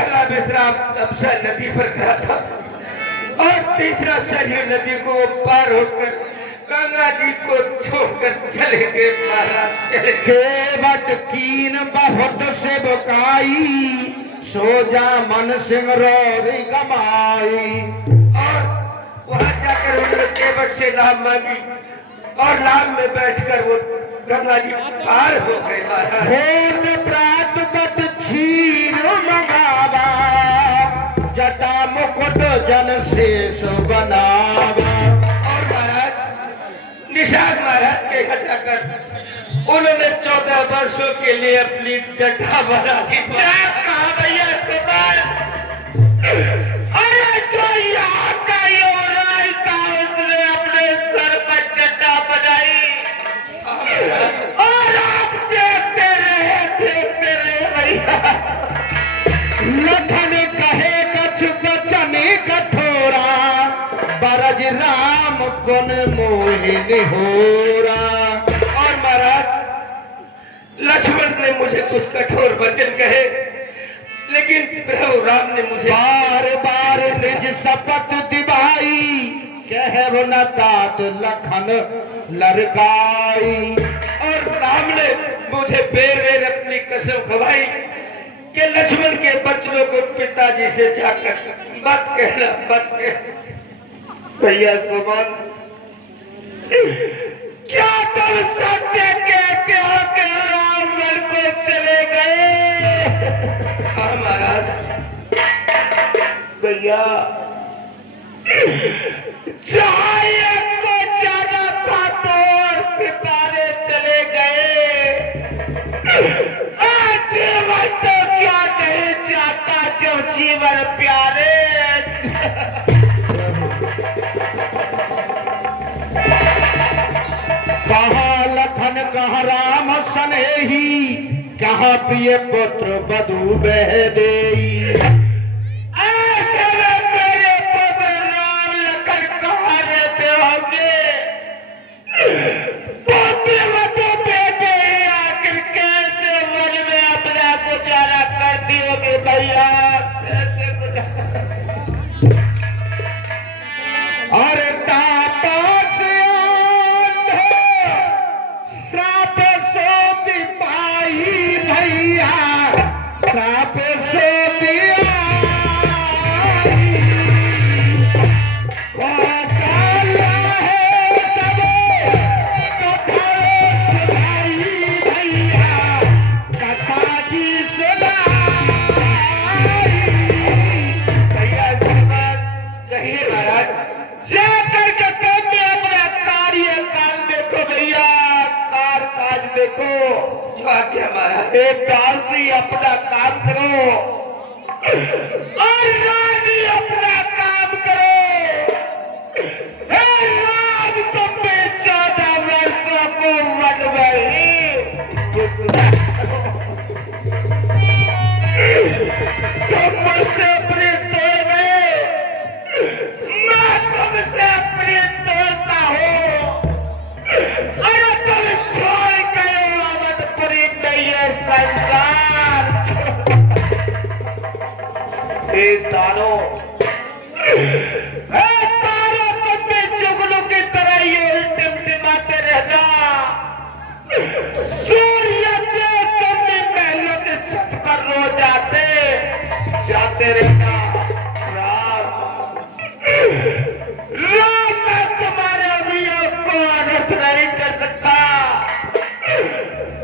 पहला विश्राम तपसा नदी पर करा था और तीसरा सरयू नदी को पार होकर गंगा जी को छोड़कर चले गए महाराज चले केवट कीन बहुत से बुकाई सोजा मन सिंह रोरी कमाई। और वहां जाकर उन्होंने केवट से नाम मांगी और नाम में बैठकर वो गंगा जी पार हो गए महाराज। भोज प्रात बट क्षीर मंगावा जटा मुकुट जन शेष बनावा। और महाराज निषाद महाराज के यहाँ जाकर उन्होंने 14 वर्षों के लिए अपनी जटा बना ली। क्या कहा भैया सुबह? अरे जो यहाँ का युवराज था उसने अपने सर पर जटा बनाई और आप देखते रहे भैया। लखन कहे कछ बचन कठोरा बरज राम पुन मोहिनी होरा। और महाराज लक्ष्मण ने मुझे कुछ कठोर वचन कहे लेकिन प्रभु राम ने मुझे बार बार निज शपथ दिवाई कहब न तात लखन लड़काई। और राम ने मुझे बेर बेर अपनी कसम खवाई कि लक्ष्मण के बच्चों को पिताजी से जाकर मत कहना मत कहना। भैया सुमन क्या तुम सत्य कहते हो कि राम लड़को चले गए? हाँ महाराज। भैया चाहिए तो ज्यादा था तो और सितारे चले गए। जीवन तो क्या नहीं चाहता जब जीवन प्यारे। कहा लखन कहा राम सनेही कहा प्रिय पुत्र बधु बह देई। ऐसे में मेरे पुत्र राम लखन कहाँ रहते होंगे? पुत्र वधु बेटे आखिर कैसे वन में अपना गुजारा करती होगी भैया? कैसे गुजारा? अरे तापस श्राप सो पाई भैया श्राप सो दिया कौशल्या है सब कथा सुनाई भैया कथा की सुनाई। भैया श्रीमान कहिए महाराज जाकर के तुम भी अपना कार्य काल देखो भैया कार काज देखो जो आज्ञा महाराज। एक दासी अपना काम करो और रानी अपना काम करो। हे राम तुम भी 14 वर्षों को वन में ही तुम मुझसे प्रीत तोड़ गए मैं तुमसे प्रीत तोड़ता हूँ। अरे तुम छोड़ गए अवधपुरी में ये संसार। तारो तुम भी जुगनू की तरह ये टिमटिमाते रहना। सूर्य को तुम भी महलों के छत पर रो जाते रहना। राम मैं तुम्हारे वियोग को अनर्थ नहीं कर सकता।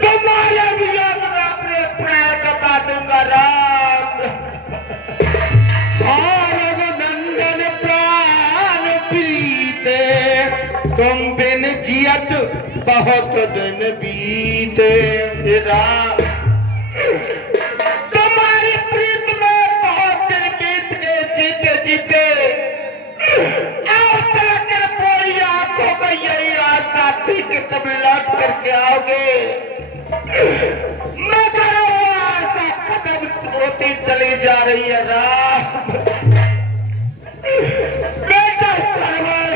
तुम्हारे वियोग में अपने प्राण कमा दूंगा राम। हाँ रघुनंदन प्राण प्रीते तुम बिन जियत बहुत दिन बीते। राम तुम्हारी प्रीत में बहुत दिन बीत गए जीते जीते। पूरी आंखों को यही आशा थी कि तुम लौट करके आओगे मगर वो आशा खत्म होती चली जा रही है राम। बेटा सरवर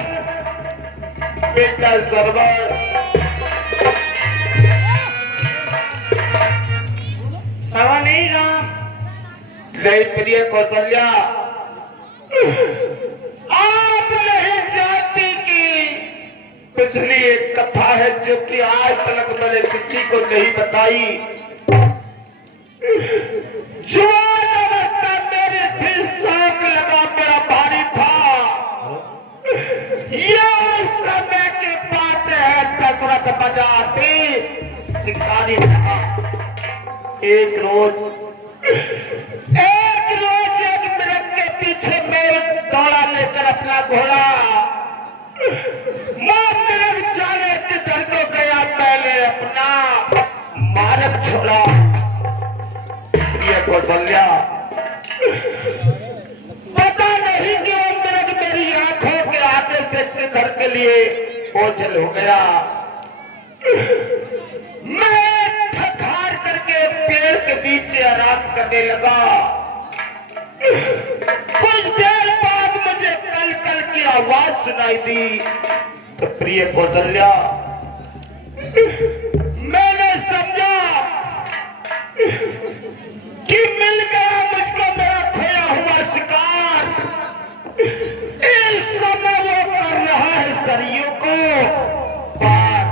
सरवर नहीं राम नहीं प्रिय कौशल्या, आप नहीं जानती कि पिछली एक कथा है जो कि आज तक मैंने किसी को नहीं बताई। जवान अवस्था मेरी थी, शौक लगा बड़ा भारी था। ये उस समय की बात है, दशरथ बजाते शिकारी था। एक रोज एक मिनट के पीछे मैं दौड़ा लेकर अपना घोड़ा, मैं मिनट जाने किधर को गया, मैंने अपना मार्ग छोड़ा। प्रिय कौशल्या, पता नहीं कि वो मिनट मेरी आंखों के आगे से किधर के लिए ओझल हो गया। मैं थक हार करके पेड़ के नीचे आराम करने लगा। कुछ देर बाद मुझे कल कल की आवाज सुनाई दी। तो प्रिय कौशल्या, मैंने समझा कि मिल गया मुझको मेरा खोया हुआ शिकार। इस समय वो कर रहा है सरयू को पार।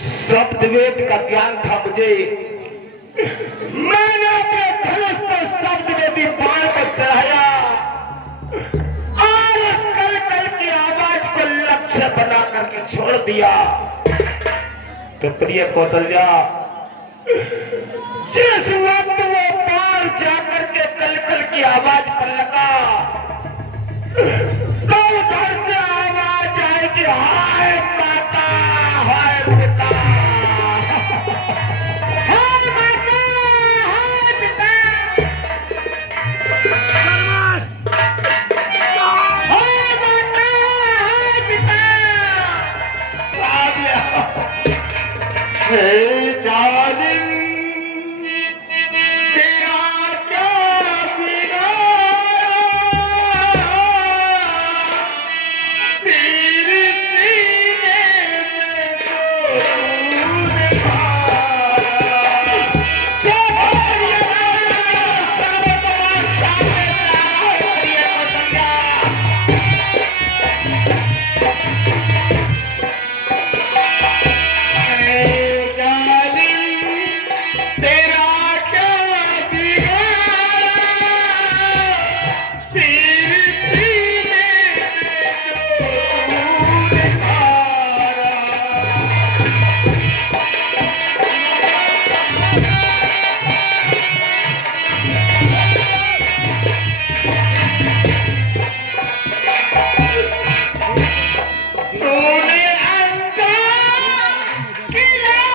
शब्द वेद का ज्ञान था मुझे। मैंने अपने धनुष पर शब्द वेदी बाण को चढ़ाया और उस कल कल की आवाज को लक्ष्य बना करके छोड़ दिया। तो प्रिय कौशल्या, जिस वक्त वो बाण जाकर के कल कल की आवाज पर लगा, तो उधर से आवाज आई कि हाय माता, हाय पिता, हाय माता, हाय पिता, हाय माता, हाय पिता। सामने